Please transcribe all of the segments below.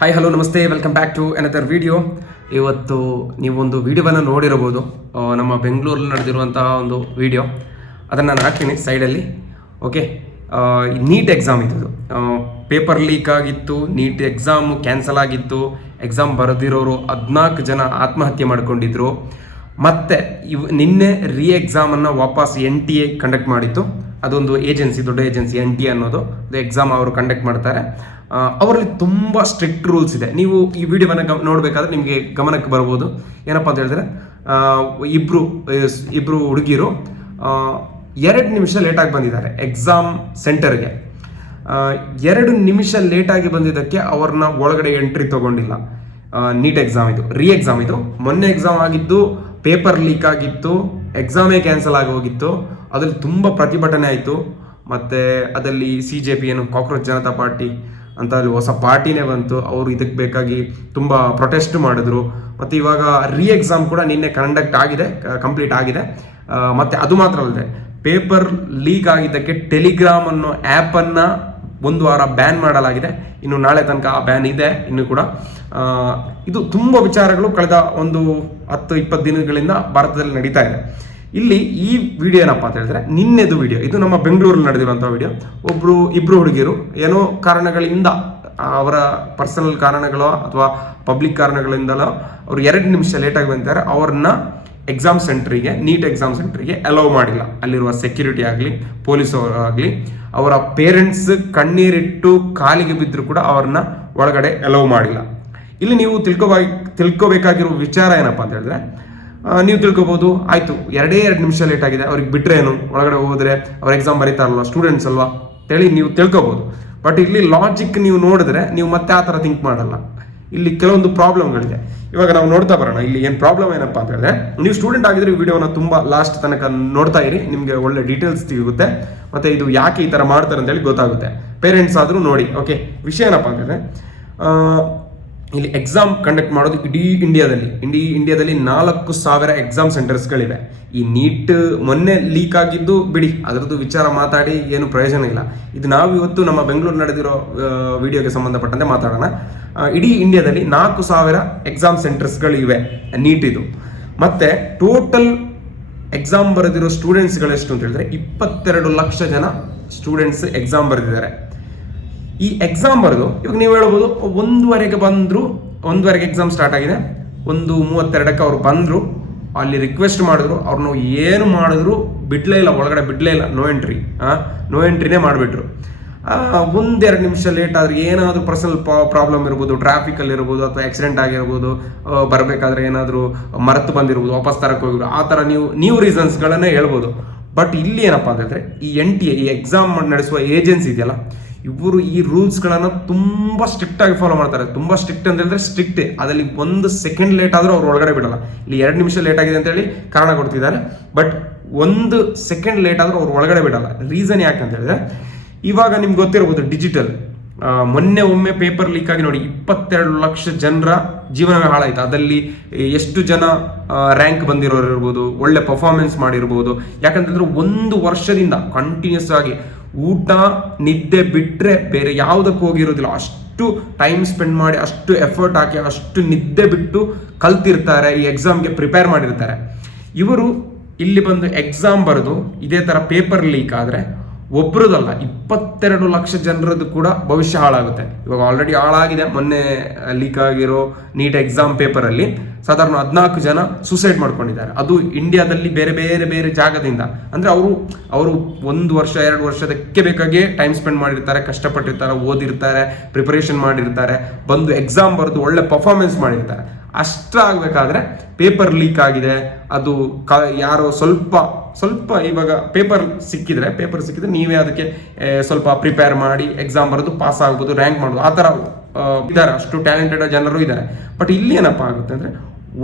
Hi hello ನಮಸ್ತೆ, welcome back to another video. ಇವತ್ತು ನೀವೊಂದು ವಿಡಿಯೋವನ್ನು ನೋಡಿರಬಹುದು, ನಮ್ಮ ಬೆಂಗಳೂರಲ್ಲಿ ನಡೆದಿರುವಂತಹ ಒಂದು ವಿಡಿಯೋ. ಅದನ್ನು ನಾನು ಹಾಕ್ತೀನಿ ಸೈಡಲ್ಲಿ. ಓಕೆ, ನೀಟ್ ಎಕ್ಸಾಮ್ ಇದ್ದು ಪೇಪರ್ ಲೀಕ್ ಆಗಿತ್ತು, ನೀಟ್ ಎಕ್ಸಾಮ್ ಕ್ಯಾನ್ಸಲ್ ಆಗಿತ್ತು. ಎಕ್ಸಾಮ್ ಬರೆದಿರೋರು 14 ಜನ ಆತ್ಮಹತ್ಯೆ ಮಾಡ್ಕೊಂಡಿದ್ರು. ಮತ್ತು ನಿನ್ನೆ ಎಕ್ಸಾಮನ್ನು ವಾಪಸ್ NTA ಕಂಡಕ್ಟ್ ಮಾಡಿತ್ತು. ಅದೊಂದು ಏಜೆನ್ಸಿ, ದೊಡ್ಡ ಏಜೆನ್ಸಿ NTA ಅನ್ನೋದು. ಅದು ಎಕ್ಸಾಮ್ ಅವರು ಕಂಡಕ್ಟ್ ಮಾಡ್ತಾರೆ. ಅವರಲ್ಲಿ ತುಂಬ ಸ್ಟ್ರಿಕ್ಟ್ ರೂಲ್ಸ್ ಇದೆ. ನೀವು ಈ ವಿಡಿಯೋವನ್ನು ನೋಡಬೇಕಾದ್ರೆ ನಿಮಗೆ ಗಮನಕ್ಕೆ ಬರ್ಬೋದು. ಏನಪ್ಪ ಅಂತ ಹೇಳಿದ್ರೆ, ಇಬ್ಬರು ಹುಡುಗಿರು 2 ನಿಮಿಷ ಲೇಟಾಗಿ ಬಂದಿದ್ದಾರೆ ಎಕ್ಸಾಮ್ ಸೆಂಟರ್ಗೆ. 2 ನಿಮಿಷ ಲೇಟಾಗಿ ಬಂದಿದ್ದಕ್ಕೆ ಅವ್ರನ್ನ ಒಳಗಡೆ ಎಂಟ್ರಿ ತಗೊಂಡಿಲ್ಲ. ನೀಟ್ ಎಕ್ಸಾಮ್ ಇದು, ಎಕ್ಸಾಮ್ ಇದು. ಮೊನ್ನೆ ಎಕ್ಸಾಮ್ ಆಗಿದ್ದು ಪೇಪರ್ ಲೀಕ್ ಆಗಿತ್ತು, ಎಕ್ಸಾಮೇ ಕ್ಯಾನ್ಸಲ್ ಆಗಿ ಹೋಗಿತ್ತು. ಅದರಲ್ಲಿ ತುಂಬ ಪ್ರತಿಭಟನೆ ಆಯಿತು. ಮತ್ತು ಅದರಲ್ಲಿ CJP ಏನು ಕಾಕ್ರೋಚ್ ಜನತಾ ಪಾರ್ಟಿ ಅಂತ ಅಲ್ಲಿ ಹೊಸ ಪಾರ್ಟಿನೇ ಬಂತು. ಅವರು ಇದಕ್ಕೆ ಬೇಕಾಗಿ ತುಂಬ ಪ್ರೊಟೆಸ್ಟ್ ಮಾಡಿದ್ರು. ಮತ್ತು ಇವಾಗ ಎಕ್ಸಾಮ್ ಕೂಡ ನಿನ್ನೆ ಕಂಪ್ಲೀಟ್ ಆಗಿದೆ. ಮತ್ತು ಅದು ಮಾತ್ರ ಅಲ್ಲದೆ, ಪೇಪರ್ ಲೀಕ್ ಆಗಿದ್ದಕ್ಕೆ ಟೆಲಿಗ್ರಾಮ್ ಅನ್ನೋ ಆ್ಯಪನ್ನು 1 ವಾರ ಬ್ಯಾನ್ ಮಾಡಲಾಗಿದೆ. ಇನ್ನು ನಾಳೆ ತನಕ ಆ ಬ್ಯಾನ್ ಇದೆ ಇನ್ನೂ ಕೂಡ. ಇದು ತುಂಬ ವಿಚಾರಗಳು ಕಳೆದ ಒಂದು 10-20 ದಿನಗಳಿಂದ ಭಾರತದಲ್ಲಿ ನಡೀತಾ ಇದೆ. ಇಲ್ಲಿ ಈ ವಿಡಿಯೋ ಏನಪ್ಪ ಅಂತ ಹೇಳಿದ್ರೆ, ನಿನ್ನೆದು ವಿಡಿಯೋ. ಇದು ನಮ್ಮ ಬೆಂಗಳೂರಲ್ಲಿ ನಡೆದಿರುವಂಥ ವಿಡಿಯೋ. ಇಬ್ಬರು ಹುಡುಗಿರು ಏನೋ ಕಾರಣಗಳಿಂದ, ಅವರ ಪರ್ಸನಲ್ ಕಾರಣಗಳೋ ಅಥವಾ ಪಬ್ಲಿಕ್ ಕಾರಣಗಳಿಂದಲೋ ಅವರು 2 ನಿಮಿಷ ಲೇಟಾಗಿ ಬಂದಿದ್ದಾರೆ. ಅವ್ರನ್ನ ಎಕ್ಸಾಮ್ ಸೆಂಟ್ರಿಗೆ, ನೀಟ್ ಎಕ್ಸಾಮ್ ಸೆಂಟ್ರಿಗೆ ಅಲೌ ಮಾಡಿಲ್ಲ. ಅಲ್ಲಿರುವ ಸೆಕ್ಯೂರಿಟಿ ಆಗಲಿ, ಪೊಲೀಸರು ಆಗಲಿ, ಅವರ ಪೇರೆಂಟ್ಸ್ ಕಣ್ಣೀರಿಟ್ಟು ಕಾಲಿಗೆ ಬಿದ್ದರೂ ಕೂಡ ಅವ್ರನ್ನ ಒಳಗಡೆ ಅಲೌ ಮಾಡಿಲ್ಲ. ಇಲ್ಲಿ ನೀವು ತಿಳ್ಕೋಬೇಕಾಗಿರೋ ವಿಚಾರ ಏನಪ್ಪ ಅಂತ ಹೇಳಿದ್ರೆ, ನೀವು ತಿಳ್ಕೊಬೋದು, ಆಯಿತು 2 ನಿಮಿಷ ಲೇಟ್ ಆಗಿದೆ, ಅವ್ರಿಗೆ ಬಿಟ್ಟರೆ ಏನು, ಒಳಗಡೆ ಹೋದರೆ ಅವ್ರ ಎಕ್ಸಾಮ್ ಬರೀತಾರಲ್ವ, ಸ್ಟೂಡೆಂಟ್ಸ್ ಅಲ್ವಾ ಅಂತೇಳಿ ನೀವು ತಿಳ್ಕೊಬೋದು. ಬಟ್ ಇಲ್ಲಿ ಲಾಜಿಕ್ ನೀವು ನೋಡಿದ್ರೆ ನೀವು ಮತ್ತೆ ಆ ಥರ ಥಿಂಕ್ ಮಾಡಲ್ಲ. ಇಲ್ಲಿ ಕೆಲವೊಂದು ಪ್ರಾಬ್ಲಮ್ಗಳಿದೆ. ಇವಾಗ ನಾವು ನೋಡ್ತಾ ಬರೋಣ. ಇಲ್ಲಿ ಏನು ಪ್ರಾಬ್ಲಮ್ ಏನಪ್ಪ ಅಂತ ಹೇಳಿದ್ರೆ, ನೀವು ಸ್ಟೂಡೆಂಟ್ ಆಗಿದ್ರೆ ಈ ವಿಡಿಯೋನ ತುಂಬ ಲಾಸ್ಟ್ ತನಕ ನೋಡ್ತಾ ಇರಿ, ನಿಮಗೆ ಒಳ್ಳೆ ಡೀಟೇಲ್ಸ್ ಸಿಗುತ್ತೆ. ಮತ್ತು ಇದು ಯಾಕೆ ಈ ಥರ ಮಾಡ್ತಾರೆ ಅಂತೇಳಿ ಗೊತ್ತಾಗುತ್ತೆ. ಪೇರೆಂಟ್ಸ್ ಆದರೂ ನೋಡಿ. ಓಕೆ, ವಿಷಯ ಏನಪ್ಪ ಅಂತಂದರೆ, ಇಲ್ಲಿ ಎಕ್ಸಾಮ್ ಕಂಡಕ್ಟ್ ಮಾಡೋದು ಇಡೀ ಇಂಡಿಯಾದಲ್ಲಿ 4,000 ಎಕ್ಸಾಮ್ ಸೆಂಟರ್ಸ್ಗಳಿವೆ. ಈ ನೀಟ್ ಮೊನ್ನೆ ಲೀಕ್ ಆಗಿದ್ದು ಬಿಡಿ, ಅದರದ್ದು ವಿಚಾರ ಮಾತಾಡಿ ಏನು ಪ್ರಯೋಜನ ಇಲ್ಲ. ಇದು ನಾವು ಇವತ್ತು ನಮ್ಮ ಬೆಂಗಳೂರು ನಡೆದಿರೋ ವಿಡಿಯೋಗೆ ಸಂಬಂಧಪಟ್ಟಂತೆ ಮಾತಾಡೋಣ. ಇಡೀ ಇಂಡಿಯಾದಲ್ಲಿ 4,000 ಎಕ್ಸಾಮ್ ಸೆಂಟರ್ಸ್ಗಳಿವೆ ನೀಟ್ ಇದು. ಮತ್ತು ಟೋಟಲ್ ಎಕ್ಸಾಮ್ ಬರೆದಿರೋ ಸ್ಟೂಡೆಂಟ್ಸ್ಗಳೆಷ್ಟು ಅಂತ ಹೇಳಿದ್ರೆ 22 ಲಕ್ಷ ಜನ ಸ್ಟೂಡೆಂಟ್ಸ್ ಎಕ್ಸಾಮ್ ಬರೆದಿದ್ದಾರೆ. ಈ ಎಕ್ಸಾಮ್ ಬರೆದು ಇವಾಗ ನೀವು ಹೇಳ್ಬೋದು 1:30ಗೆ ಬಂದರು, 1:30ಗೆ ಎಕ್ಸಾಮ್ ಸ್ಟಾರ್ಟ್ ಆಗಿದೆ, 1:32ಕ್ಕೆ ಅವ್ರು ಬಂದರು, ಅಲ್ಲಿ ರಿಕ್ವೆಸ್ಟ್ ಮಾಡಿದ್ರು, ಅವ್ರನ್ನ ಏನು ಮಾಡಿದ್ರು ಬಿಡಲೇ ಇಲ್ಲ, ಒಳಗಡೆ ಬಿಡಲೇ ಇಲ್ಲ, ನೋ ಎಂಟ್ರಿನೇ ಮಾಡಿಬಿಟ್ರು. 1-2 ನಿಮಿಷ ಲೇಟ್ ಆದರೆ ಏನಾದರೂ ಪರ್ಸನಲ್ ಪ್ರಾಬ್ಲಮ್ ಇರ್ಬೋದು, ಟ್ರಾಫಿಕಲ್ಲಿ ಇರ್ಬೋದು, ಅಥವಾ ಆಕ್ಸಿಡೆಂಟ್ ಆಗಿರ್ಬೋದು, ಬರಬೇಕಾದ್ರೆ ಏನಾದರೂ ಮರೆತು ಬಂದಿರ್ಬೋದು, ವಾಪಸ್ ತರಕ್ಕೆ ಹೋಗಿರೋ, ಆ ಥರ ನೀವು ರೀಸನ್ಸ್ಗಳನ್ನೇ ಹೇಳ್ಬೋದು. ಬಟ್ ಇಲ್ಲಿ ಏನಪ್ಪ ಅಂತಂದರೆ, ಈ NTA, ಈ ಎಕ್ಸಾಮ್ ನಡೆಸುವ ಏಜೆನ್ಸಿ ಇದೆಯಲ್ಲ, ಇವರು ಈ ರೂಲ್ಸ್ಗಳನ್ನು ತುಂಬ ಸ್ಟ್ರಿಕ್ಟಾಗಿ ಫಾಲೋ ಮಾಡ್ತಾರೆ. ತುಂಬ ಸ್ಟ್ರಿಕ್ಟ್ ಅಂತ ಹೇಳಿದ್ರೆ ಸ್ಟ್ರಿಕ್ಟೇ. ಅದರಲ್ಲಿ 1 ಸೆಕೆಂಡ್ ಲೇಟ್ ಆದರೂ ಅವ್ರು ಒಳಗಡೆ ಬಿಡಲ್ಲ. ಇಲ್ಲಿ 2 ನಿಮಿಷ ಲೇಟ್ ಆಗಿದೆ ಅಂತೇಳಿ ಕಾರಣ ಕೊಡ್ತಿದ್ದಾರೆ. ಬಟ್ 1 ಸೆಕೆಂಡ್ ಲೇಟ್ ಆದರೂ ಅವ್ರು ಒಳಗಡೆ ಬಿಡಲ್ಲ. ರೀಸನ್ ಯಾಕೆ ಅಂತ ಹೇಳಿದ್ರೆ, ಇವಾಗ ನಿಮ್ಗೆ ಗೊತ್ತಿರ್ಬೋದು, ಡಿಜಿಟಲ್ ಮೊನ್ನೆ ಒಮ್ಮೆ ಪೇಪರ್ ಲೀಕ್ ಆಗಿ ನೋಡಿ 22 ಲಕ್ಷ ಜನರ ಜೀವನ ಹಾಳಾಯಿತು. ಅದರಲ್ಲಿ ಎಷ್ಟು ಜನ ರ್ಯಾಂಕ್ ಬಂದಿರೋರು ಇರ್ಬೋದು, ಒಳ್ಳೆ ಪರ್ಫಾರ್ಮೆನ್ಸ್ ಮಾಡಿರ್ಬೋದು. ಯಾಕಂತಂದ್ರೆ 1 ವರ್ಷದಿಂದ ಕಂಟಿನ್ಯೂಸ್ ಆಗಿ ಊಟ ನಿದ್ದೆ ಬಿಟ್ಟರೆ ಬೇರೆ ಯಾವುದಕ್ಕೂ ಹೋಗಿರೋದಿಲ್ಲ. ಅಷ್ಟು ಟೈಮ್ ಸ್ಪೆಂಡ್ ಮಾಡಿ, ಅಷ್ಟು ಎಫರ್ಟ್ ಹಾಕಿ, ಅಷ್ಟು ನಿದ್ದೆ ಬಿಟ್ಟು ಕಲ್ತಿರ್ತಾರೆ, ಈ ಎಕ್ಸಾಮ್ಗೆ ಪ್ರಿಪೇರ್ ಮಾಡಿರ್ತಾರೆ. ಇವರು ಇಲ್ಲಿ ಬಂದು ಎಕ್ಸಾಮ್ ಬರೆದು ಇದೇ ಥರ ಪೇಪರ್ ಲೀಕ್ ಆದರೆ ಒಬ್ರದಲ್ಲ 22 ಲಕ್ಷ ಜನರದ್ದು ಕೂಡ ಭವಿಷ್ಯ ಹಾಳಾಗುತ್ತೆ. ಇವಾಗ ಆಲ್ರೆಡಿ ಹಾಳಾಗಿದೆ. ಮೊನ್ನೆ ಲೀಕ್ ಆಗಿರೋ ನೀಟ್ ಎಕ್ಸಾಮ್ ಪೇಪರಲ್ಲಿ ಸಾಧಾರಣ 14 ಜನ ಸೂಸೈಡ್ ಮಾಡ್ಕೊಂಡಿದ್ದಾರೆ. ಅದು ಇಂಡಿಯಾದಲ್ಲಿ ಬೇರೆ ಜಾಗದಿಂದ. ಅಂದರೆ ಅವರು 1 ವರ್ಷ 2 ವರ್ಷದಕ್ಕೆ ಬೇಕಾಗಿ ಟೈಮ್ ಸ್ಪೆಂಡ್ ಮಾಡಿರ್ತಾರೆ, ಕಷ್ಟಪಟ್ಟಿರ್ತಾರೆ, ಓದಿರ್ತಾರೆ, ಪ್ರಿಪರೇಷನ್ ಮಾಡಿರ್ತಾರೆ, ಬಂದು ಎಕ್ಸಾಮ್ ಬರೆದು ಒಳ್ಳೆ ಪರ್ಫಾರ್ಮೆನ್ಸ್ ಮಾಡಿರ್ತಾರೆ. ಅಷ್ಟಾಗಬೇಕಾದ್ರೆ ಪೇಪರ್ ಲೀಕ್ ಆಗಿದೆ. ಅದು ಯಾರೋ ಸ್ವಲ್ಪ ಇವಾಗ ಪೇಪರ್ ಸಿಕ್ಕಿದ್ರೆ ನೀವೇ ಅದಕ್ಕೆ ಸ್ವಲ್ಪ ಪ್ರಿಪೇರ್ ಮಾಡಿ ಎಕ್ಸಾಮ್ ಬರೆದು ಪಾಸ್ ಆಗ್ಬೋದು, ರ್ಯಾಂಕ್ ಮಾಡ್ಬೋದು, ಆ ಥರ ಇದ್ದಾರೆ. ಅಷ್ಟು ಟ್ಯಾಲೆಂಟೆಡ್ ಜನರು ಇದ್ದಾರೆ. ಬಟ್ ಇಲ್ಲಿ ಏನಪ್ಪ ಆಗುತ್ತೆ ಅಂದರೆ,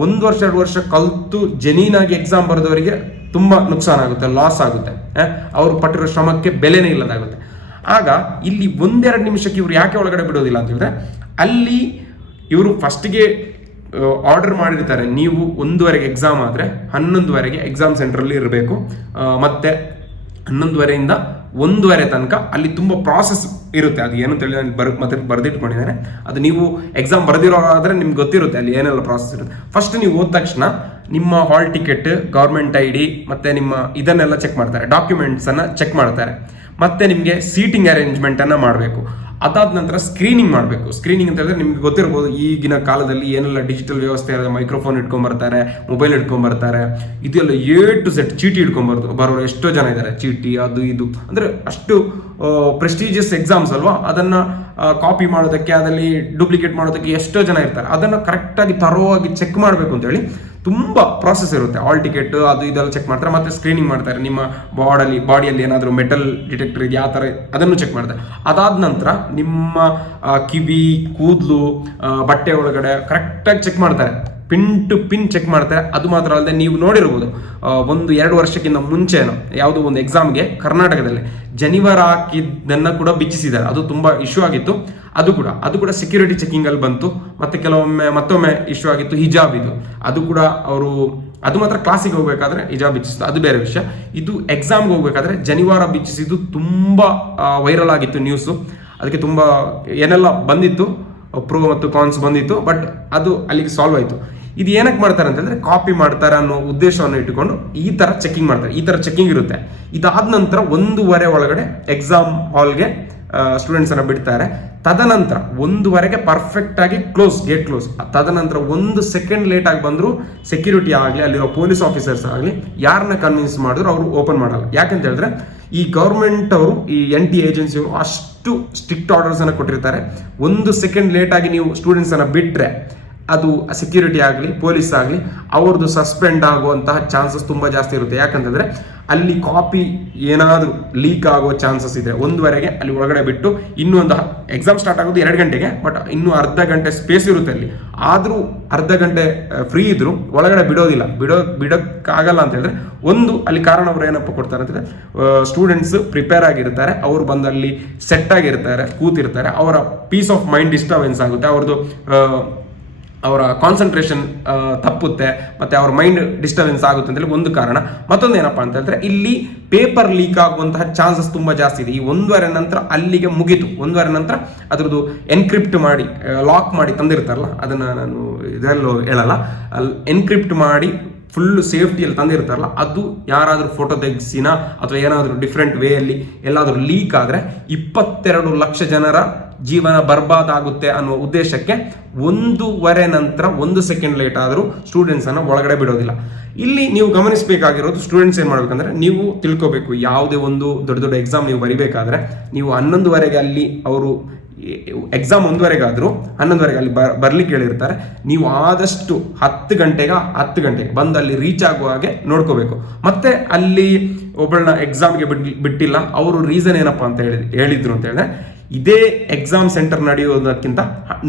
1 ವರ್ಷ 2 ವರ್ಷ ಕಲಿತು ಜೆನ್ಯೂನಾಗಿ ಎಕ್ಸಾಮ್ ಬರೆದವರಿಗೆ ತುಂಬ ನುಕ್ಸಾನ ಆಗುತ್ತೆ, ಲಾಸ್ ಆಗುತ್ತೆ. ಅವರು ಪಟ್ಟಿರೋ ಶ್ರಮಕ್ಕೆ ಬೆಲೆನೇ ಇಲ್ಲದಾಗುತ್ತೆ. ಆಗ ಇಲ್ಲಿ 1-2 ನಿಮಿಷಕ್ಕೆ ಇವರು ಯಾಕೆ ಒಳಗಡೆ ಬಿಡೋದಿಲ್ಲ ಅಂತ ಹೇಳಿದ್ರೆ, ಅಲ್ಲಿ ಇವರು ಫಸ್ಟಿಗೆ ಆರ್ಡರ್ ಮಾಡಿರ್ತಾರೆ, ನೀವು 1:30ಗೆ ಎಕ್ಸಾಮ್ ಆದರೆ 11:30ಗೆ ಎಕ್ಸಾಮ್ ಸೆಂಟ್ರಲ್ಲಿ ಇರಬೇಕು, ಮತ್ತು 11:30ಯಿಂದ 1:30 ತನಕ ಅಲ್ಲಿ ತುಂಬ ಪ್ರಾಸೆಸ್ ಇರುತ್ತೆ. ಅದು ಏನು ಹೇಳಿ ನಾನು ಮತ್ತೆ ಬರೆದಿಟ್ಕೊಂಡಿದ್ದೇನೆ. ಅದು ನೀವು ಎಕ್ಸಾಮ್ ಬರೆದಿರೋ ಆದರೆ ನಿಮ್ಗೆ ಗೊತ್ತಿರುತ್ತೆ ಅಲ್ಲಿ ಏನೆಲ್ಲ ಪ್ರಾಸೆಸ್ ಇರುತ್ತೆ. ಫಸ್ಟ್ ನೀವು ಹೋದ ತಕ್ಷಣ ನಿಮ್ಮ ಹಾಲ್ ಟಿಕೆಟ್, ಗೌರ್ಮೆಂಟ್ ID ಮತ್ತು ನಿಮ್ಮ ಇದನ್ನೆಲ್ಲ ಚೆಕ್ ಮಾಡ್ತಾರೆ, ಡಾಕ್ಯುಮೆಂಟ್ಸನ್ನು ಚೆಕ್ ಮಾಡ್ತಾರೆ. ಮತ್ತು ನಿಮಗೆ ಸೀಟಿಂಗ್ ಅರೇಂಜ್ಮೆಂಟನ್ನು ಮಾಡಬೇಕು. ಅದಾದ ನಂತರ ಸ್ಕ್ರೀನಿಂಗ್ ಮಾಡಬೇಕು. ಸ್ಕ್ರೀನಿಂಗ್ ಅಂತ ಹೇಳಿದ್ರೆ ನಿಮ್ಗೆ ಗೊತ್ತಿರ್ಬೋದು, ಈಗಿನ ಕಾಲದಲ್ಲಿ ಏನೆಲ್ಲ ಡಿಜಿಟಲ್ ವ್ಯವಸ್ಥೆ ಇರೋದು, ಮೈಕ್ರೋಫೋನ್ ಇಟ್ಕೊಂಡ್ಬರ್ತಾರೆ, ಮೊಬೈಲ್ ಇಟ್ಕೊಂಡ್ಬರ್ತಾರೆ, ಇದೆಲ್ಲ A to Z ಚೀಟಿ ಬರೋರು ಎಷ್ಟೋ ಜನ ಇದ್ದಾರೆ. ಚೀಟಿ ಅದು ಇದು ಅಂದರೆ ಅಷ್ಟು ಪ್ರೆಸ್ಟೀಜಿಯಸ್ ಎಕ್ಸಾಮ್ಸ್ ಅಲ್ವಾ, ಅದನ್ನು ಕಾಪಿ ಮಾಡೋದಕ್ಕೆ, ಅದರಲ್ಲಿ ಡೂಪ್ಲಿಕೇಟ್ ಮಾಡೋದಕ್ಕೆ ಎಷ್ಟೋ ಜನ ಇರ್ತಾರೆ. ಅದನ್ನು ಕರೆಕ್ಟಾಗಿ ತರೋವಾಗಿ ಚೆಕ್ ಮಾಡಬೇಕು ಅಂತೇಳಿ ತುಂಬ ಪ್ರಾಸೆಸ್ ಇರುತ್ತೆ. ಹಾಲ್ ಟಿಕೆಟ್ ಅದು ಇದೆಲ್ಲ ಚೆಕ್ ಮಾಡ್ತಾರೆ, ಮತ್ತು ಸ್ಕ್ರೀನಿಂಗ್ ಮಾಡ್ತಾರೆ. ನಿಮ್ಮ ಬಾಡಿಯಲ್ಲಿ ಏನಾದರೂ ಮೆಟಲ್ ಡಿಟೆಕ್ಟರ್ ಇದೆಯಾ ಆ ಥರ ಅದನ್ನು ಚೆಕ್ ಮಾಡ್ತಾರೆ. ಅದಾದ ನಂತರ ನಿಮ್ಮ ಕಿವಿ, ಕೂದಲು, ಬಟ್ಟೆ ಒಳಗಡೆ ಕರೆಕ್ಟಾಗಿ ಚೆಕ್ ಮಾಡ್ತಾರೆ, ಪಿನ್ ಟು ಪಿನ್ ಚೆಕ್ ಮಾಡ್ತಾರೆ. ಅದು ಮಾತ್ರ ಅಲ್ಲದೆ ನೀವು ನೋಡಿರ್ಬೋದು 1-2 ವರ್ಷಕ್ಕಿಂತ ಮುಂಚೆನೋ ಯಾವುದೋ ಒಂದು ಎಕ್ಸಾಮ್ಗೆ ಕರ್ನಾಟಕದಲ್ಲಿ ಜನಿವಾರ ಹಾಕಿದ್ದನ್ನು ಕೂಡ ಬಿಚ್ಚಿಸಿದ್ದಾರೆ. ಅದು ತುಂಬ ಇಶ್ಯೂ ಆಗಿತ್ತು. ಅದು ಕೂಡ ಸೆಕ್ಯೂರಿಟಿ ಚೆಕಿಂಗ್ ಅಲ್ಲಿ ಬಂತು. ಮತ್ತೆ ಮತ್ತೊಮ್ಮೆ ಇಶ್ಯೂ ಆಗಿತ್ತು ಹಿಜಾಬ್. ಅದು ಕೂಡ ಅವರು ಅದು ಮಾತ್ರ ಕ್ಲಾಸಿಗೆ ಹೋಗ್ಬೇಕಾದ್ರೆ ಹಿಜಾಬ್ ಬಿಚ್ಚಿಸಿದ್ದು, ಅದು ಬೇರೆ ವಿಷಯ. ಇದು ಎಕ್ಸಾಮ್ಗೆ ಹೋಗ್ಬೇಕಾದ್ರೆ ಜನಿವಾರ ಬಿಚ್ಚಿಸಿದ್ದು ತುಂಬ ವೈರಲ್ ಆಗಿತ್ತು ನ್ಯೂಸು. ಅದಕ್ಕೆ ತುಂಬ ಏನೆಲ್ಲ ಬಂದಿತ್ತು, ಪ್ರೋ ಮತ್ತು ಕಾನ್ಸ್ ಬಂದಿತ್ತು. ಬಟ್ ಅದು ಅಲ್ಲಿಗೆ ಸಾಲ್ವ್ ಆಯಿತು. ಇದು ಏನಕ್ಕೆ ಮಾಡ್ತಾರೆ ಅಂತ ಹೇಳಿದ್ರೆ ಕಾಪಿ ಮಾಡ್ತಾರೆ ಅನ್ನೋ ಉದ್ದೇಶವನ್ನು ಇಟ್ಟುಕೊಂಡು ಈ ಥರ ಚೆಕಿಂಗ್ ಮಾಡ್ತಾರೆ. ಈ ಥರ ಚೆಕಿಂಗ್ ಇರುತ್ತೆ. ಇದಾದ ನಂತರ 1:30 ಒಳಗಡೆ ಎಕ್ಸಾಮ್ ಹಾಲ್ಗೆ ಸ್ಟೂಡೆಂಟ್ಸನ್ನು ಬಿಡ್ತಾರೆ. ತದನಂತರ 1:30ಗೆ ಪರ್ಫೆಕ್ಟ್ ಆಗಿ ಗೇಟ್ ಕ್ಲೋಸ್. ತದನಂತರ 1 ಸೆಕೆಂಡ್ ಲೇಟ್ ಆಗಿ ಬಂದರೂ ಸೆಕ್ಯೂರಿಟಿ ಆಗಲಿ, ಅಲ್ಲಿರೋ ಪೊಲೀಸ್ ಆಫೀಸರ್ಸ್ ಆಗಲಿ ಯಾರನ್ನ ಕನ್ವಿನ್ಸ್ ಮಾಡಿದ್ರು ಅವರು ಓಪನ್ ಮಾಡಲ್ಲ. ಯಾಕಂತ ಹೇಳಿದ್ರೆ ಈ ಗೌರ್ಮೆಂಟ್ ಅವರು, ಈ NT ಏಜೆನ್ಸಿಯವರು ಅಷ್ಟು ಸ್ಟ್ರಿಕ್ಟ್ ಆರ್ಡರ್ಸ್ ಅನ್ನು ಕೊಟ್ಟಿರ್ತಾರೆ. 1 ಸೆಕೆಂಡ್ ಲೇಟ್ ಆಗಿ ನೀವು ಸ್ಟೂಡೆಂಟ್ಸ್ ಅನ್ನ ಬಿಟ್ರೆ ಅದು ಸೆಕ್ಯೂರಿಟಿ ಆಗಲಿ, ಪೊಲೀಸ್ ಆಗಲಿ, ಅವ್ರದ್ದು ಸಸ್ಪೆಂಡ್ ಆಗುವಂತಹ ಚಾನ್ಸಸ್ ತುಂಬ ಜಾಸ್ತಿ ಇರುತ್ತೆ. ಯಾಕಂತಂದ್ರೆ ಅಲ್ಲಿ ಕಾಪಿ ಏನಾದರೂ ಲೀಕ್ ಆಗೋ ಚಾನ್ಸಸ್ ಇದೆ. 1:30ಗೆ ಅಲ್ಲಿ ಒಳಗಡೆ ಬಿಟ್ಟು ಇನ್ನೊಂದು ಎಕ್ಸಾಮ್ ಸ್ಟಾರ್ಟ್ ಆಗೋದು 2 ಗಂಟೆಗೆ, ಬಟ್ ಇನ್ನೂ ಅರ್ಧ ಗಂಟೆ ಸ್ಪೇಸ್ ಇರುತ್ತೆ ಅಲ್ಲಿ. ಆದರೂ ಅರ್ಧ ಗಂಟೆ ಫ್ರೀ ಇದ್ರು ಒಳಗಡೆ ಬಿಡೋಕ್ಕಾಗಲ್ಲ ಅಂತ ಹೇಳಿದ್ರೆ ಅಲ್ಲಿ ಕಾರಣ ಅವರು ಏನಪ್ಪ ಕೊಡ್ತಾರೆ ಅಂತಂದ್ರೆ, ಸ್ಟೂಡೆಂಟ್ಸ್ ಪ್ರಿಪೇರ್ ಆಗಿರ್ತಾರೆ, ಅವರು ಬಂದಲ್ಲಿ ಸೆಟ್ ಆಗಿರ್ತಾರೆ, ಕೂತಿರ್ತಾರೆ, ಅವರ ಪೀಸ್ ಆಫ್ ಮೈಂಡ್ ಡಿಸ್ಟರ್ಬೆನ್ಸ್ ಆಗುತ್ತೆ, ಅವರ ಕಾನ್ಸಂಟ್ರೇಷನ್ ತಪ್ಪುತ್ತೆ, ಮತ್ತೆ ಅವ್ರ ಮೈಂಡ್ ಡಿಸ್ಟರ್ಬೆನ್ಸ್ ಆಗುತ್ತೆ ಅಂತೇಳಿ ಒಂದು ಕಾರಣ. ಮತ್ತೊಂದು ಏನಪ್ಪಾ ಅಂತ ಹೇಳಿದ್ರೆ ಇಲ್ಲಿ ಪೇಪರ್ ಲೀಕ್ ಆಗುವಂತಹ ಚಾನ್ಸಸ್ ತುಂಬಾ ಜಾಸ್ತಿ ಇದೆ. ಈ 1:30 ನಂತರ ಅಲ್ಲಿಗೆ ಮುಗೀತು. 1:30 ನಂತರ ಅದ್ರದ್ದು ಎನ್ಕ್ರಿಪ್ಟ್ ಮಾಡಿ ಲಾಕ್ ಮಾಡಿ ತಂದಿರ್ತಾರಲ್ಲ, ಅದನ್ನ ನಾನು ಇದರಲ್ಲೂ ಹೇಳಲ್ಲ, ಎನ್ಕ್ರಿಪ್ಟ್ ಮಾಡಿ ಫುಲ್ ಸೇಫ್ಟಿಯಲ್ಲಿ ತಂದಿರ್ತಾರಲ್ಲ, ಅದು ಯಾರಾದರೂ ಫೋಟೋ ತೆಗೆಸಿನ ಅಥವಾ ಏನಾದರೂ ಡಿಫ್ರೆಂಟ್ ವೇಯಲ್ಲಿ ಎಲ್ಲಾದರೂ ಲೀಕ್ ಆದರೆ 22 ಲಕ್ಷ ಜನರ ಜೀವನ ಬರ್ಬಾದ್ ಆಗುತ್ತೆ ಅನ್ನೋ ಉದ್ದೇಶಕ್ಕೆ 1:30 ನಂತರ 1 ಸೆಕೆಂಡ್ ಲೇಟ್ ಆದರೂ ಸ್ಟೂಡೆಂಟ್ಸ್ ಅನ್ನು ಒಳಗಡೆ ಬಿಡೋದಿಲ್ಲ. ಇಲ್ಲಿ ನೀವು ಗಮನಿಸಬೇಕಾಗಿರೋದು, ಸ್ಟೂಡೆಂಟ್ಸ್ ಏನು ಮಾಡ್ಬೇಕಂದ್ರೆ, ನೀವು ತಿಳ್ಕೋಬೇಕು, ಯಾವುದೇ ಒಂದು ದೊಡ್ಡ ಎಕ್ಸಾಮ್ ನೀವು ಬರಿಬೇಕಾದ್ರೆ ನೀವು 11:30ಗೆ ಅಲ್ಲಿ ಅವರು ಎಕ್ಸಾಮ್ 1:30ಗಾದರೂ 11:30ಗೆ ಅಲ್ಲಿ ಬರ್ಲಿಕ್ಕೆ ಹೇಳಿರ್ತಾರೆ. ನೀವು ಆದಷ್ಟು 10 ಗಂಟೆಗೆ ಬಂದು ಅಲ್ಲಿ ರೀಚ್ ಆಗುವ ಹಾಗೆ ನೋಡ್ಕೋಬೇಕು. ಮತ್ತೆ ಅಲ್ಲಿ ಒಬ್ಬಳನ್ನ ಎಕ್ಸಾಮ್ಗೆ ಬಿಟ್ಟಿಲ್ಲ, ಅವರು ರೀಸನ್ ಏನಪ್ಪಾ ಅಂತ ಹೇಳಿದ್ರು ಅಂತ ಹೇಳಿದ್ರೆ, ಇದೇ ಎಕ್ಸಾಮ್ ಸೆಂಟರ್ ನಡೆಯೋದಕ್ಕಿಂತ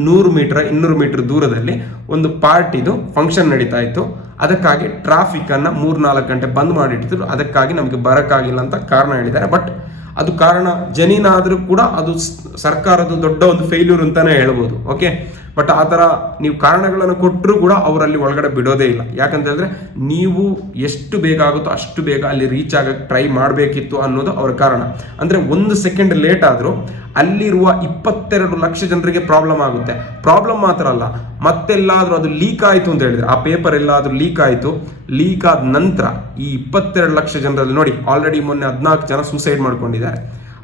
100 ಮೀಟರ್ 200 ಮೀಟರ್ ದೂರದಲ್ಲಿ ಒಂದು ಪಾರ್ಟಿದು ಫಂಕ್ಷನ್ ನಡೀತಾ ಇತ್ತು. ಅದಕ್ಕಾಗಿ ಟ್ರಾಫಿಕ್ ಅನ್ನ 3-4 ಗಂಟೆ ಬಂದ್ ಮಾಡಿಟ್ಟಿದ್ರು. ಅದಕ್ಕಾಗಿ ನಮಗೆ ಬರಕ್ಕಾಗಿಲ್ಲ ಅಂತ ಕಾರಣ ಹೇಳಿದ್ದಾರೆ. ಬಟ್ ಅದು ಕಾರಣ ಜೆನ್ಯೂನ್ ಕೂಡ ಅದು ಸರ್ಕಾರದ ದೊಡ್ಡ ಒಂದು ಫೇಲ್ಯೂರ್ ಅಂತಾನೆ ಹೇಳ್ಬೋದು. ಓಕೆ, ಬಟ್ ಆ ಥರ ನೀವು ಕಾರಣಗಳನ್ನು ಕೊಟ್ಟರು ಕೂಡ ಅವರಲ್ಲಿ ಒಳಗಡೆ ಬಿಡೋದೇ ಇಲ್ಲ. ಯಾಕಂತ ಹೇಳಿದ್ರೆ ನೀವು ಎಷ್ಟು ಬೇಗ ಆಗುತ್ತೋ ಅಷ್ಟು ಬೇಗ ಅಲ್ಲಿ ರೀಚ್ ಆಗಕ್ಕೆ ಟ್ರೈ ಮಾಡಬೇಕಿತ್ತು ಅನ್ನೋದು ಅವ್ರ ಕಾರಣ. ಅಂದರೆ 1 ಸೆಕೆಂಡ್ ಲೇಟ್ ಆದರೂ ಅಲ್ಲಿರುವ 22 ಲಕ್ಷ ಜನರಿಗೆ ಪ್ರಾಬ್ಲಮ್ ಆಗುತ್ತೆ. ಪ್ರಾಬ್ಲಮ್ ಮಾತ್ರ ಅಲ್ಲ, ಮತ್ತೆಲ್ಲಾದರೂ ಅದು ಲೀಕ್ ಆಯಿತು ಅಂತ ಹೇಳಿದ್ರೆ, ಆ ಪೇಪರ್ ಎಲ್ಲಾದರೂ ಲೀಕ್ ಆಯಿತು, ಲೀಕ್ ಆದ ನಂತರ ಈ 22 ಲಕ್ಷ ಜನರಲ್ಲಿ ನೋಡಿ, ಆಲ್ರೆಡಿ ಮೊನ್ನೆ 14 ಜನ ಸೂಸೈಡ್ ಮಾಡ್ಕೊಂಡಿದ್ದಾರೆ.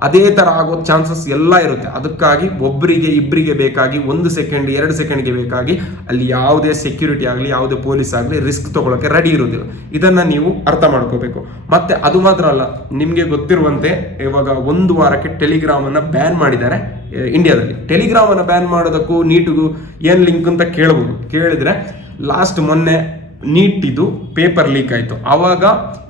ಅದೇ ಥರ ಆಗೋ ಚಾನ್ಸಸ್ ಎಲ್ಲ ಇರುತ್ತೆ. ಅದಕ್ಕಾಗಿ ಒಬ್ಬರಿಗೆ ಇಬ್ಬರಿಗೆ ಬೇಕಾಗಿ 1 ಸೆಕೆಂಡ್ 2 ಸೆಕೆಂಡ್ಗೆ ಬೇಕಾಗಿ ಅಲ್ಲಿ ಯಾವುದೇ ಸೆಕ್ಯೂರಿಟಿ ಆಗಲಿ, ಯಾವುದೇ ಪೊಲೀಸ್ ಆಗಲಿ ರಿಸ್ಕ್ ತಗೊಳ್ಳೋಕೆ ರೆಡಿ ಇರೋದಿಲ್ಲ. ಇದನ್ನು ನೀವು ಅರ್ಥ ಮಾಡ್ಕೋಬೇಕು. ಮತ್ತೆ ಅದು ಮಾತ್ರ ಅಲ್ಲ, ನಿಮಗೆ ಗೊತ್ತಿರುವಂತೆ ಇವಾಗ 1 ವಾರಕ್ಕೆ ಟೆಲಿಗ್ರಾಮನ್ನು ಬ್ಯಾನ್ ಮಾಡಿದ್ದಾರೆ ಇಂಡಿಯಾದಲ್ಲಿ. ಟೆಲಿಗ್ರಾಮನ್ನು ಬ್ಯಾನ್ ಮಾಡೋದಕ್ಕೂ ನೀಟಿಗೂ ಏನು ಲಿಂಕ್ ಅಂತ ಕೇಳಿದ್ರೆ, ಲಾಸ್ಟ್ ಮೊನ್ನೆ ನೀಟಿದು ಪೇಪರ್ ಲೀಕ್ ಆಯಿತು. ಆವಾಗ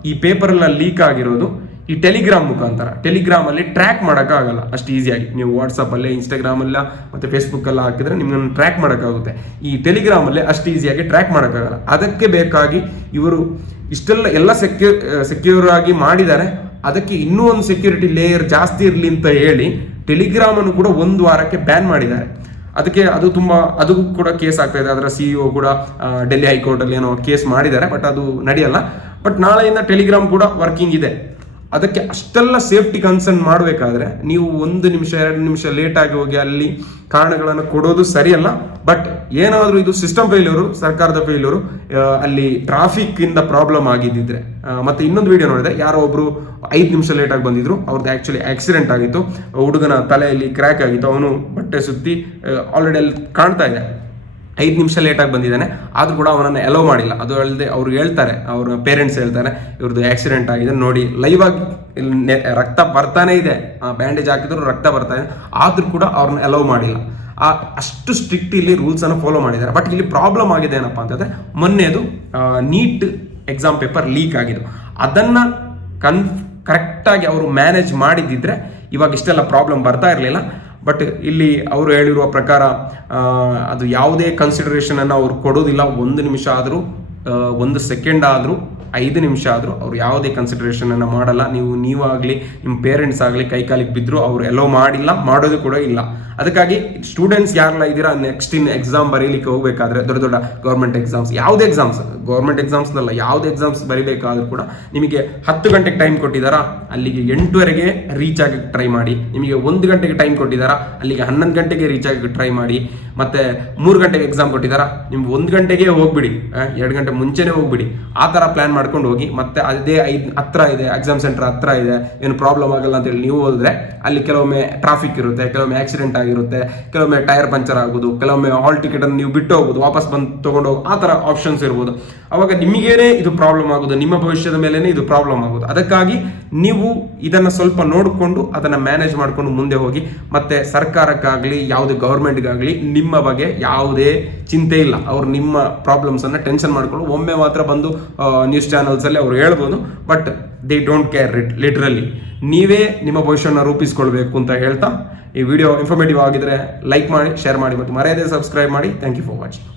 ಈ ಪೇಪರೆಲ್ಲ ಲೀಕ್ ಆಗಿರೋದು ಈ ಟೆಲಿಗ್ರಾಮ್ ಮುಖಾಂತರ. ಟೆಲಿಗ್ರಾಮಲ್ಲಿ ಟ್ರ್ಯಾಕ್ ಮಾಡೋಕ್ಕಾಗಲ್ಲ ಅಷ್ಟು ಈಸಿಯಾಗಿ. ನೀವು ವಾಟ್ಸಪ್ಪಲ್ಲೇ, ಇನ್ಸ್ಟಾಗ್ರಾಮಲ್ಲ ಮತ್ತು ಫೇಸ್ಬುಕ್ಕಲ್ಲ ಹಾಕಿದ್ರೆ ನಿಮ್ಮನ್ನು ಟ್ರ್ಯಾಕ್ ಮಾಡೋಕ್ಕಾಗುತ್ತೆ. ಈ ಟೆಲಿಗ್ರಾಮಲ್ಲೇ ಅಷ್ಟು ಈಸಿಯಾಗಿ ಟ್ರ್ಯಾಕ್ ಮಾಡೋಕ್ಕಾಗಲ್ಲ. ಅದಕ್ಕೆ ಬೇಕಾಗಿ ಇವರು ಇಷ್ಟೆಲ್ಲ ಎಲ್ಲ ಸೆಕ್ಯೂರ್ ಆಗಿ ಮಾಡಿದ್ದಾರೆ. ಅದಕ್ಕೆ ಇನ್ನೂ ಒಂದು ಸೆಕ್ಯೂರಿಟಿ ಲೇಯರ್ ಜಾಸ್ತಿ ಇರಲಿ ಅಂತ ಹೇಳಿ ಟೆಲಿಗ್ರಾಮನ್ನು ಕೂಡ 1 ವಾರಕ್ಕೆ ಬ್ಯಾನ್ ಮಾಡಿದ್ದಾರೆ. ಅದಕ್ಕೆ ಅದು ಕೂಡ ಕೇಸ್ ಆಗ್ತಾ ಇದೆ. ಅದರ CEO ಕೂಡ ಡೆಲ್ಲಿ ಹೈಕೋರ್ಟಲ್ಲಿ ಏನೋ ಕೇಸ್ ಮಾಡಿದ್ದಾರೆ, ಬಟ್ ಅದು ನಡೆಯಲ್ಲ. ಬಟ್ ನಾಳೆಯಿಂದ ಟೆಲಿಗ್ರಾಮ್ ಕೂಡ ವರ್ಕಿಂಗ್ ಇದೆ. ಅದಕ್ಕೆ ಅಷ್ಟೆಲ್ಲ ಸೇಫ್ಟಿ ಕನ್ಸರ್ನ್ ಮಾಡಬೇಕಾದ್ರೆ ನೀವು 1 ನಿಮಿಷ 2 ನಿಮಿಷ ಲೇಟ್ ಆಗಿ ಹೋಗಿ ಅಲ್ಲಿ ಕಾರಣಗಳನ್ನು ಕೊಡೋದು ಸರಿಯಲ್ಲ. ಬಟ್ ಏನಾದರೂ ಇದು ಸಿಸ್ಟಮ್ ಫೇಲ್ಯೂರು, ಸರ್ಕಾರದ ಫೇಲ್ಯೂರು, ಅಲ್ಲಿ ಟ್ರಾಫಿಕ್ ಇಂದ ಪ್ರಾಬ್ಲಮ್ ಆಗಿದ್ದಿದ್ರೆ. ಮತ್ತೆ ಇನ್ನೊಂದು ವಿಡಿಯೋ ನೋಡಿದೆ, ಯಾರೋ ಒಬ್ರು 5 ನಿಮಿಷ ಲೇಟ್ ಆಗಿ ಬಂದಿದ್ರು, ಅವ್ರದ್ದು ಆಕ್ಚುಲಿ ಆಕ್ಸಿಡೆಂಟ್ ಆಗಿತ್ತು, ಹುಡುಗನ ತಲೆಯಲ್ಲಿ ಕ್ರ್ಯಾಕ್ ಆಗಿತ್ತು, ಅವನು ಬಟ್ಟೆ ಸುತ್ತಿ ಆಲ್ರೆಡಿ ಅಲ್ಲಿ ಕಾಣ್ತಾ ಇದೆ 5 ನಿಮಿಷ ಲೇಟಾಗಿ ಬಂದಿದ್ದಾನೆ, ಆದರೂ ಕೂಡ ಅವನನ್ನು ಅಲೋ ಮಾಡಿಲ್ಲ. ಅದು ಅಲ್ಲದೆ ಅವ್ರು ಹೇಳ್ತಾರೆ, ಅವ್ರ ಪೇರೆಂಟ್ಸ್ ಹೇಳ್ತಾರೆ ಇವ್ರದ್ದು ಆಕ್ಸಿಡೆಂಟ್ ಆಗಿದೆ ನೋಡಿ, ಲೈವ್ ಆಗಿ ರಕ್ತ ಬರ್ತಾನೆ ಇದೆ, ಬ್ಯಾಂಡೇಜ್ ಹಾಕಿದ್ರು ರಕ್ತ ಬರ್ತಾ ಇದೆ, ಆದ್ರೂ ಕೂಡ ಅವ್ರನ್ನ ಅಲೋ ಮಾಡಿಲ್ಲ. ಅಷ್ಟು ಸ್ಟ್ರಿಕ್ಟ್ ಇಲ್ಲಿ ರೂಲ್ಸ್ ಅನ್ನು ಫಾಲೋ ಮಾಡಿದ್ದಾರೆ. ಬಟ್ ಇಲ್ಲಿ ಪ್ರಾಬ್ಲಮ್ ಆಗಿದೆ ಏನಪ್ಪಾ ಅಂತಂದ್ರೆ, ಮೊನ್ನೆದು ನೀಟ್ ಎಕ್ಸಾಮ್ ಪೇಪರ್ ಲೀಕ್ ಆಗಿದ್ದು, ಅದನ್ನ ಕರೆಕ್ಟಾಗಿ ಅವರು ಮ್ಯಾನೇಜ್ ಮಾಡಿದ್ದಿದ್ರೆ ಇವಾಗ ಇಷ್ಟೆಲ್ಲ ಪ್ರಾಬ್ಲಮ್ ಬರ್ತಾ ಇರಲಿಲ್ಲ. ಬಟ್ ಇಲ್ಲಿ ಅವರು ಹೇಳಿರುವ ಪ್ರಕಾರ ಅದು ಯಾವುದೇ ಕನ್ಸಿಡರೇಷನ್ ಅನ್ನು ಅವ್ರು ಕೊಡೋದಿಲ್ಲ. 1 ನಿಮಿಷ ಆದರೂ, 1 ಸೆಕೆಂಡ್ ಆದರೂ, 5 ನಿಮಿಷ ಆದರೂ ಅವ್ರು ಯಾವುದೇ ಕನ್ಸಿಡರೇಷನ್ ಅನ್ನು ಮಾಡಲ್ಲ. ನೀವಾಗಲಿ ನಿಮ್ಮ ಪೇರೆಂಟ್ಸ್ ಆಗಲಿ ಕೈಕಾಲಿಗೆ ಬಿದ್ದರೂ ಅವರು ಎಲ್ಲೋ ಮಾಡಿಲ್ಲ, ಮಾಡೋದು ಕೂಡ ಇಲ್ಲ. ಅದಕ್ಕಾಗಿ ಸ್ಟೂಡೆಂಟ್ಸ್ ಯಾರೆಲ್ಲ ಇದ್ದೀರಾ, ನೆಕ್ಸ್ಟ್ ಇನ್ ಎಕ್ಸಾಮ್ ಬರೀಲಿಕ್ಕೆ ಹೋಗ್ಬೇಕಾದ್ರೆ, ದೊಡ್ಡ ದೊಡ್ಡ ಗೌರ್ಮೆಂಟ್ ಎಕ್ಸಾಮ್ಸ್, ಯಾವುದೇ ಎಕ್ಸಾಮ್ಸ್, ಗೌರ್ಮೆಂಟ್ ಎಕ್ಸಾಮ್ಸ್ನಲ್ಲ ಯಾವುದೇ ಎಕ್ಸಾಮ್ಸ್ ಬರೀಬೇಕಾದ್ರೂ ಕೂಡ ನಿಮಗೆ 10 ಗಂಟೆಗೆ ಟೈಮ್ ಕೊಟ್ಟಿದ್ದಾರಾ, ಅಲ್ಲಿಗೆ 8:30ಗೆ ರೀಚ್ ಆಗಿ ಟ್ರೈ ಮಾಡಿ. ನಿಮಗೆ 1 ಗಂಟೆಗೆ ಟೈಮ್ ಕೊಟ್ಟಿದ್ದಾರಾ, ಅಲ್ಲಿಗೆ 11 ಗಂಟೆಗೆ ರೀಚ್ ಆಗಿ ಟ್ರೈ ಮಾಡಿ. ಮತ್ತೆ 3 ಗಂಟೆಗೆ ಎಕ್ಸಾಮ್ ಕೊಟ್ಟಿದ್ದಾರಾ, ನಿಮ್ಗೆ 1 ಗಂಟೆಗೆ ಹೋಗ್ಬಿಡಿ, 2 ಗಂಟೆ ಮುಂಚೆನೇ ಹೋಗ್ಬಿಡಿ. ಆ ಥರ ಪ್ಲಾನ್ ಮಾಡ್ಕೊಂಡು ಹೋಗಿ. ಮತ್ತೆ ಅದೇ ಹತ್ರ ಇದೆ, ಎಕ್ಸಾಮ್ ಸೆಂಟರ್ ಹತ್ರ ಇದೆ, ಏನು ಪ್ರಾಬ್ಲಮ್ ಆಗಲ್ಲ ಅಂತೇಳಿ ನೀವು ಹೋದ್ರೆ ಅಲ್ಲಿ ಕೆಲವೊಮ್ಮೆ ಟ್ರಾಫಿಕ್ ಇರುತ್ತೆ, ಕೆಲವೊಮ್ಮೆ ಆಕ್ಸಿಡೆಂಟ್ ಆಗಿರುತ್ತೆ, ಕೆಲವೊಮ್ಮೆ ಟೈರ್ ಪಂಚರ್ ಆಗೋದು, ಕೆಲವೊಮ್ಮೆ ಹಾಲ್ ಟಿಕೆಟ್ ಅನ್ನು ನೀವು ಬಿಟ್ಟು ಹೋಗೋದು, ವಾಪಸ್ ಬಂದು ತಗೊಂಡು ಹೋಗಿ, ಆ ಥರ ಆಪ್ಷನ್ಸ್ ಇರ್ಬೋದು. ಅವಾಗ ನಿಮಗೇನೆ ಇದು ಪ್ರಾಬ್ಲಮ್ ಆಗೋದು, ನಿಮ್ಮ ಭವಿಷ್ಯದ ಮೇಲೇನೆ ಇದು ಪ್ರಾಬ್ಲಮ್ ಆಗೋದು. ಅದಕ್ಕಾಗಿ ನೀವು ಇದನ್ನ ಸ್ವಲ್ಪ ನೋಡಿಕೊಂಡು ಅದನ್ನ ಮ್ಯಾನೇಜ್ ಮಾಡ್ಕೊಂಡು ಮುಂದೆ ಹೋಗಿ. ಮತ್ತೆ ಸರ್ಕಾರಕ್ಕಾಗಲಿ ಯಾವುದೇ ಗೌರ್ಮೆಂಟ್ಗಾಗಲಿ ನಿಮ್ಮ ಬಗ್ಗೆ ಯಾವುದೇ ಚಿಂತೆ ಇಲ್ಲ. ಅವ್ರು ನಿಮ್ಮ ಪ್ರಾಬ್ಲಮ್ಸ್ ಅನ್ನ ಟೆನ್ಷನ್ ಮಾಡ್ಕೊಂಡು ಒಮ್ಮೆ ಮಾತ್ರ ಬಂದು ನ್ಯೂಸ್ ಚಾನಲ್ಸ್ ಅಲ್ಲಿ ಅವ್ರು ಹೇಳ್ಬೋದು, but they don't care it. Literally ನೀವೇ ನಿಮ್ಮ ಭವಿಷ್ಯನ ರೂಪಿಸ್ಕೊಳ್ಬೇಕು ಅಂತ ಹೇಳ್ತಾ, ಈ ವಿಡಿಯೋ ಇನ್ಫಾರ್ಮೇಟಿವ್ ಆಗಿದ್ರೆ ಲೈಕ್ ಮಾಡಿ, ಶೇರ್ ಮಾಡಿ, ಮತ್ತು ಮರೆಯದೆ ಸಬ್ಸ್ಕ್ರೈಬ್ ಮಾಡಿ. Thank you for watching.